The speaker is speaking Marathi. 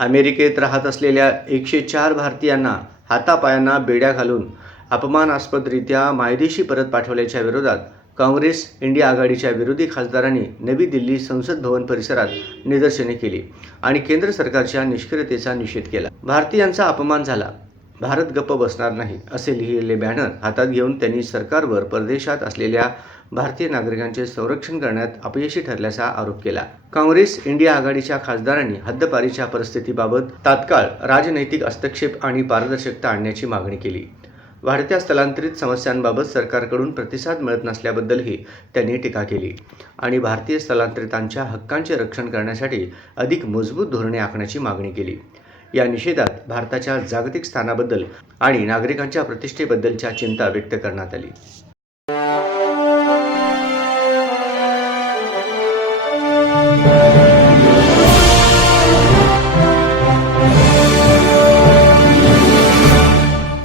अमेरिकेत राहत असलेल्या एकशे चार भारतीयांना हातापायांना बेड्या घालून अपमानास्पदरित्या मायदेशी परत पाठवल्याच्या विरोधात काँग्रेस इंडिया आघाडीच्या विरोधी खासदारांनी नवी दिल्ली संसद भवन परिसरात निदर्शने केली आणि केंद्र सरकारच्या निष्क्रियतेचा निषेध केला. भारतीयांचा अपमान झाला. भारत गप्प बसणार नाही असे लिहिलेले बॅनर हातात घेऊन त्यांनी सरकारवर परदेशात असलेल्या भारतीय नागरिकांचे संरक्षण करण्यात अपयशी ठरल्याचा आरोप केला. काँग्रेस इंडिया आघाडीच्या खासदारांनी हद्दपारीच्या परिस्थितीबाबत तात्काळ राजनैतिक हस्तक्षेप आणि पारदर्शकता आणण्याची मागणी केली. वाढत्या स्थलांतरित समस्यांबाबत सरकारकडून प्रतिसाद मिळत नसल्याबद्दलही त्यांनी टीका केली. आणि भारतीय स्थलांतरितांच्या हक्कांचे रक्षण करण्यासाठी अधिक मजबूत धोरणे आखण्याची मागणी केली. या निषेधात भारताच्या जागतिक स्थानाबद्दल आणि नागरिकांच्या प्रतिष्ठेबद्दलच्या चिंता व्यक्त करण्यात आली.